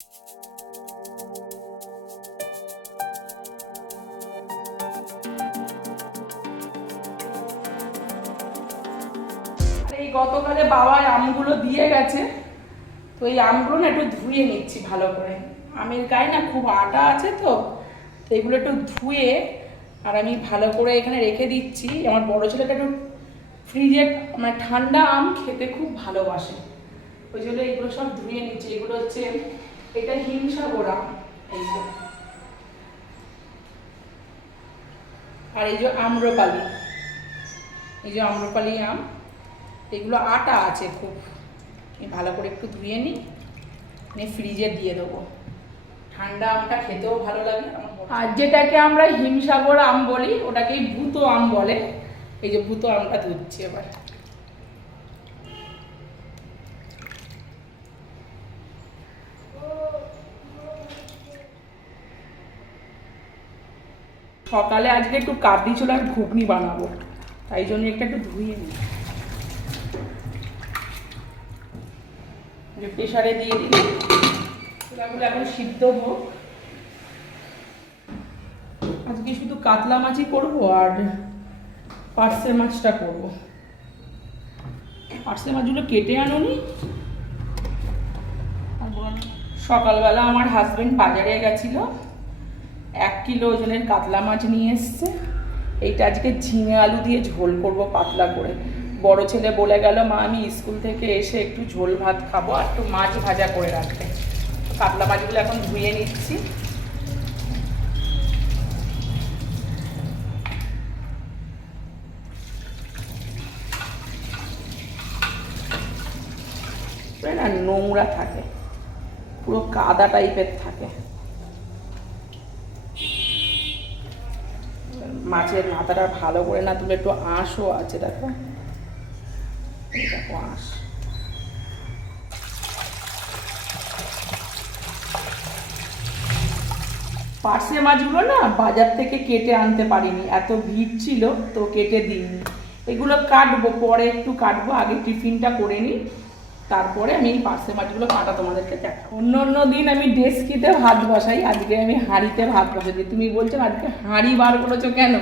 এই গতকালে বাবা আমগুলো দিয়ে গেছে, তো এই আমগুলো না একটু ধুয়ে নিচ্ছি ভালো করে। আমের গায়ে না খুব আটা আছে, তো এগুলো একটু ধুয়ে আর আমি ভালো করে এখানে রেখে দিচ্ছি। আমার বড় ছেলেটা একটু ফ্রিজে মানে ঠান্ডা আম খেতে খুব ভালোবাসে, ওই জন্য এগুলো সব ধুয়ে নিচ্ছি। এগুলো হচ্ছে, এটা হিমসাগর আম, এই যে, আর এই যে আম্রপালি, এই যে আম্রপালি আম, এগুলো আটা আছে খুব। ভালো করে একটু ধুয়ে নিই, ফ্রিজে দিয়ে দেবো। ঠান্ডা আমটা খেতেও ভালো লাগে। আর যেটাকে আমরা হিমসাগর আম বলি, ওটাকেই ভুতো আম বলে। এই যে ভুতো আমটা ধুচ্ছি এবার। সকালে আজকে একটু কাবলি ছোলার ঘুগনি বানাবো, তাই জন্য একটু ধুয়ে নিই। প্রেসারে দিয়ে দিই, ছোলাগুলো এখন সিদ্ধ হোক। আজকে শুধু কাতলা মাছই করবো আর পার্সে মাছটা করবো। পার্সে মাছগুলো কেটে আনোনি। সকালবেলা আমার হাজবেন্ড বাজারে গেছিল, 1 কিলো ওজনের কাতলা মাছ নিয়ে এসছে। এইটা আজকে ঝিঙে আলু দিয়ে ঝোল করব পাতলা করে। বড় ছেলে বলে গেল, মা আমি স্কুল থেকে এসে একটু ঝোল ভাত খাবো, আর একটু মাছ ভাজা করে রাখবে। কাতলা মাছগুলো এখন ধুয়ে নিচ্ছি। না নোংরা থাকে, পুরো কাদা টাইপের থাকে। মাছের মাথাটা ভালো করে না তুলে একটু আঁশও আছে, দেখো দেখো আঁশ। পার্সে মাছগুলো না বাজার থেকে কেটে আনতে পারিনি, এত ভিড় ছিল তো কেটে দিইনি। এগুলো কাটবো পরে, একটু কাটবো, আগে টিফিনটা করে নিই, তারপরে আমি এই পার্সে মাছগুলো কাটা তোমাদেরকে দেখাবো। অন্য দিন আমি ডেস্কিতে ভাত বসাই, আজকে আমি হাঁড়িতে ভাত বসাই। তুমি বলছো আজকে হাঁড়ি বার করেছো কেন?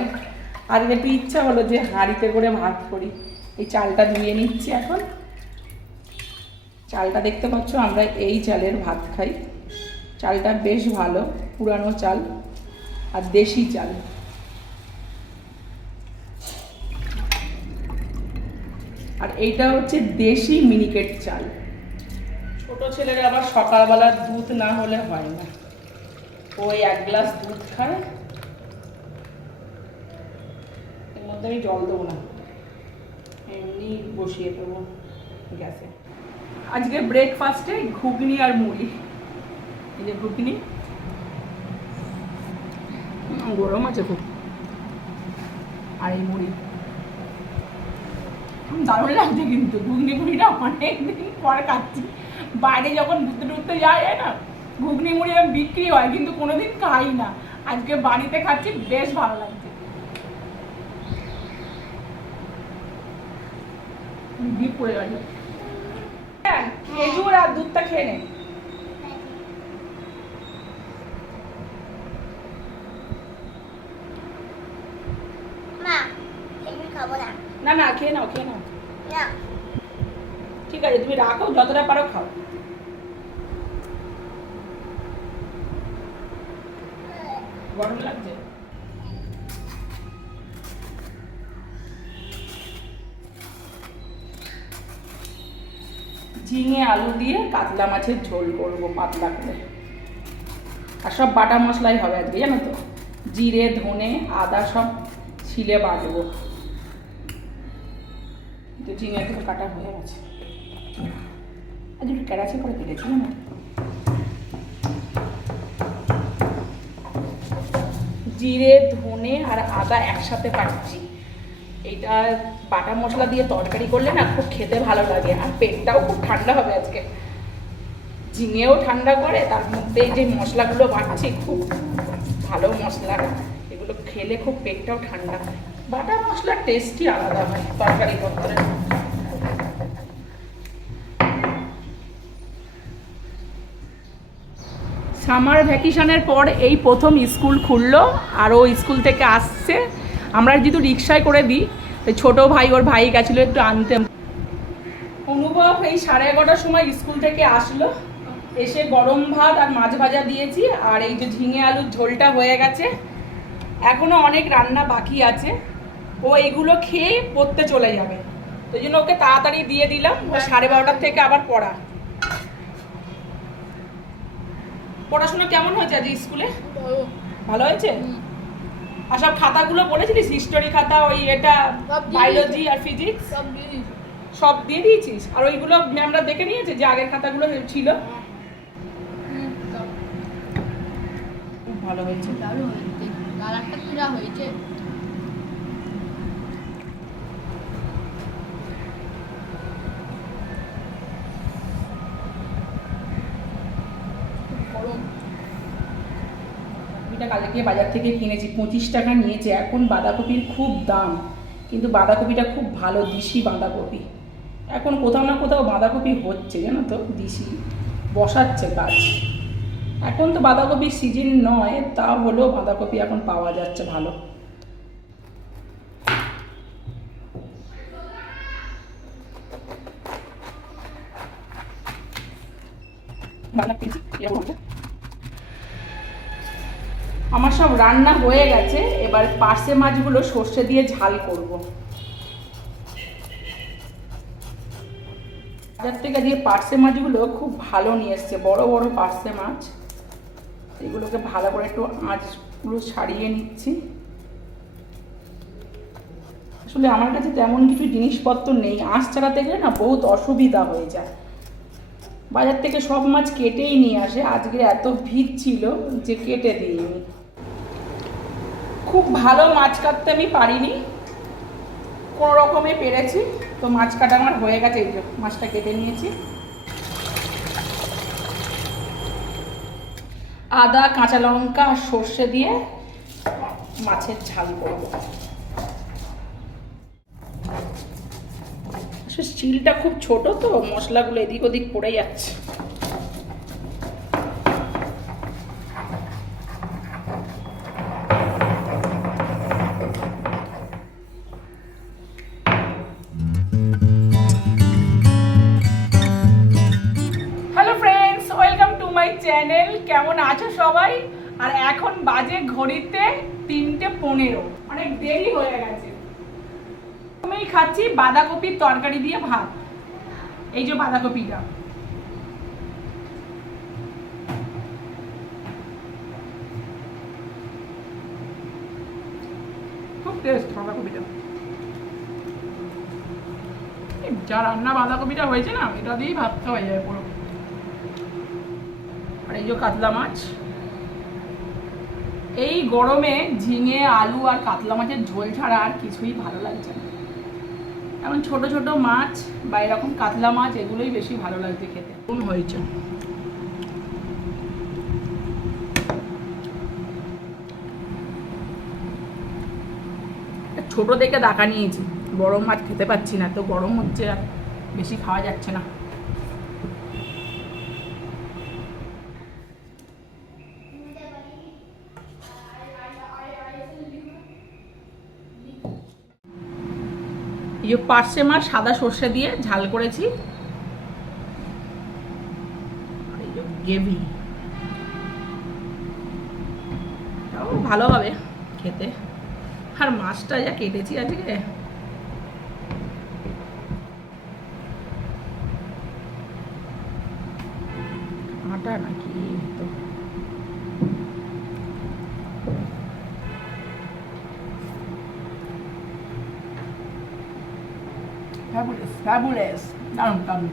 আজকে একটু ইচ্ছা হলো যে হাঁড়িতে করে ভাত করি। এই চালটা ধুয়ে নিচ্ছি এখন। চালটা দেখতে পাচ্ছ, আমরা এই চালের ভাত খাই। চালটা বেশ ভালো, পুরানো চাল আর দেশি চাল। আর এইটা হচ্ছে দেশি মিনিকেট চাল। ছোট ছেলের আবার সকালবেলা দুধ না হলে হয় না, ওই 1 গ্লাস দুধ খায়। এর মধ্যে আমি জল দেবো না, এমনি বসিয়ে দেবো গ্যাসে। আজকে ব্রেকফাস্টে ঘুগনি আর মুড়ি। এই যে ঘুগনি, গরম আছে খুব, আর এই মুড়ি দারুণ লাগছে। কিন্তু ঘুগনি মুড়িটা অনেকদিন পরে খাচ্ছি। বাইরে যখন ঘুরতে টুরতে যায় না, ঘুগনি মুড়ি বিক্রি হয়, কিন্তু কোনোদিন খাই না। আজকে বাড়িতে খাচ্ছি, বেশ ভালো লাগছে। ডিপ পড়ে গেছে। খেজুর আর দুধটা খেয়ে নে। না না, খেয়ে নাও, খেয়ে নাও। ঠিক আছে, তুমি রাখো, যতটা পারো খাও। গরম লাগছে। ঝিঙে আলু দিয়ে কাতলা মাছের ঝোল করবো পাতলা করে। আর সব বাটা মশলাই হবে আজকে, জানো তো, জিরে ধনে আদা সব ছিলে বাটবো। তো ঝিঙেগুলো কাটা হয়ে গেছে, আজ একটু ক্যারাচি করে কেটেছি না। জিরে ধনে আর আদা একসাথে বাটছি। এইটা বাটা মশলা দিয়ে তরকারি করলে না খুব খেতে ভালো লাগে, আর পেটটাও খুব ঠান্ডা হবে আজকে। ঝিঙেও ঠান্ডা করে, তার মধ্যে যে মশলাগুলো বাটছি খুব ভালো মশলা, এগুলো খেলে খুব পেটটাও ঠান্ডা হয়। বাটা মশলার টেস্টই আলাদা হয় তরকারি পত্রে। সামার ভ্যাকেশনের পর এই প্রথম স্কুল খুললো, আর ও স্কুল থেকে আসছে। আমরা যেহেতু রিক্সায় করে দিই, ছোটো ভাই ওর ভাই গেছিলো একটু আনতে। অনুভব এই 11:30টার সময় স্কুল থেকে আসলো, এসে গরম ভাত আর মাছ ভাজা দিয়েছি, আর এই যে ঝিঙে আলুর ঝোলটা হয়ে গেছে। এখনও অনেক রান্না বাকি আছে, ও এইগুলো খেয়ে পড়তে চলে যাবে, ওই জন্য ওকে তাড়াতাড়ি দিয়ে দিলাম। ও 12:30টার থেকে আবার পড়া। পড়াশোনা কেমন হয়েছে আজ স্কুলে? ভালো হয়েছে? আর সব খাতাগুলো বলেছিলিস, হিস্টোরি খাতা, ওই এটা বায়োলজি আর ফিজিক্স সব দিয়ে দিয়েছিস? আর ওইগুলো ম্যামরা দেখে নিয়েছে যে আগের খাতাগুলো ছিল? খুব ভালো হয়েছে। হয়েছে কালকে বাজার থেকে কিনেছি, 25 টাকা নিয়েছে। এখন বাঁধাকপির খুব দাম, কিন্তু বাঁধাকপিটা খুব ভালো দেশি বাঁধাকপি। এখন কোথাও না কোথাও বাঁধাকপি হচ্ছে, জানো তো, দেশি বসাচ্ছে গাছ। এখন তো বাঁধাকপির সিজন নয়, তা হলেও বাঁধাকপি এখন পাওয়া যাচ্ছে ভালো। আমার সব রান্না হয়ে গেছে, এবার পার্শে মাছগুলো সর্ষে দিয়ে ঝাল করব। বাজার থেকে দিয়ে পার্শে মাছগুলো খুব ভালো নিয়ে এসছে, বড় বড় পার্শে মাছ। এগুলোকে ভালো করে একটু আঁচগুলো ছাড়িয়ে নিচ্ছি। আসলে আমার কাছে তেমন কিছু জিনিসপত্র নেই, আঁচ ছাড়াতে গেলে না বহুত অসুবিধা হয়ে যায়। বাজার থেকে সব মাছ কেটেই নিয়ে আসে, আজকে এত ভিড় ছিল যে কেটে দিইনি। খুব ভালো মাছ কাটতে আমি পারিনি, কোনো রকমে পেরেছি। তো মাছ কাটা আমার হয়ে গেছে, এই যে মাছটা কেটে নিয়েছি। আদা, কাঁচা লঙ্কা আর সর্ষে দিয়ে মাছের ঝাল করব। স্টিলটা খুব ছোট তো, মশলাগুলো এদিক ওদিক পড়ে যাচ্ছে। চ্যানেল কেমন আছো সবাই? আর এখন বাজে ঘড়িতে 3:15, অনেক দেরি হয়ে গেছে। আমি খাচ্ছি বাঁধাকপির তরকারি দিয়ে ভাত। এই যে বাঁধাকপিটা, খুব টেস্ট বাঁধাকপিটা। যা রান্না বাঁধাকপিটা হয়েছে না, এটা দিয়েই ভাত খাওয়া যায় পুরো। আর এই যে কাতলা মাছ, এই গরমে ঝিঙে আলু আর কাতলা মাছের ঝোল ছাড়া আর কিছুই ভালো লাগছে না। এমন ছোট ছোট মাছ বা এরকম কাতলা মাছ, এগুলোই বেশি ভালো লাগছে খেতে। কোন হয়েছে ছোট দেখে ডাকা নিয়েছি, বড় মাছ খেতে পাচ্ছি না, তো গরম হচ্ছে আর বেশি খাওয়া যাচ্ছে না। এই পার্শে মাছ সাদা সর্ষে দিয়ে ঝাল করেছি, গ্রেভি তাও ভালো হবে খেতে। আর মাছটা যা কেটেছি আজকে, আটা নাকি তো ফ্যাবুলাস, দারুণ দারুণ,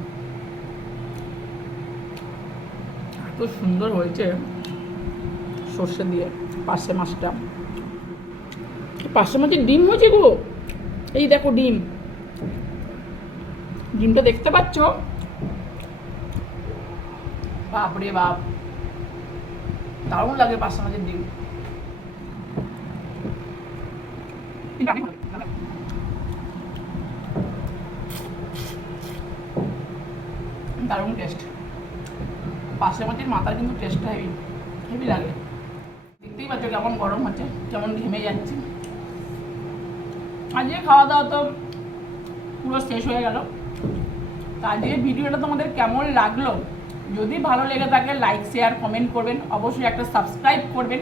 এত সুন্দর হয়েছে সর্ষে দিয়ে পার্শে মাছটা। পার্শে মাছের ডিম হয়েছে গো, এই দেখো ডিম, ডিমটা দেখতে পাচ্ছ? বাপরে বাপ, দারুণ লাগে পার্শে মাছের ডিম। দারুণ টেস্ট। পার্শে মাছের মাথার কিন্তু টেস্টটা হেভি। হেভি লাগে। দেখতেই পাচ্ছ কেমন গরম হচ্ছে, কেমন ঘেমে যাচ্ছি। আজকে খাওয়া দাওয়া তো পুরো শেষ হয়ে গেল। তো আজকে ভিডিওটা তোমাদের কেমন লাগলো, যদি ভালো লেগে থাকে লাইক শেয়ার কমেন্ট করবেন, অবশ্যই একটা সাবস্ক্রাইব করবেন।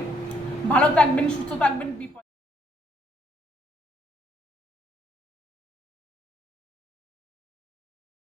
ভালো থাকবেন, সুস্থ থাকবেন।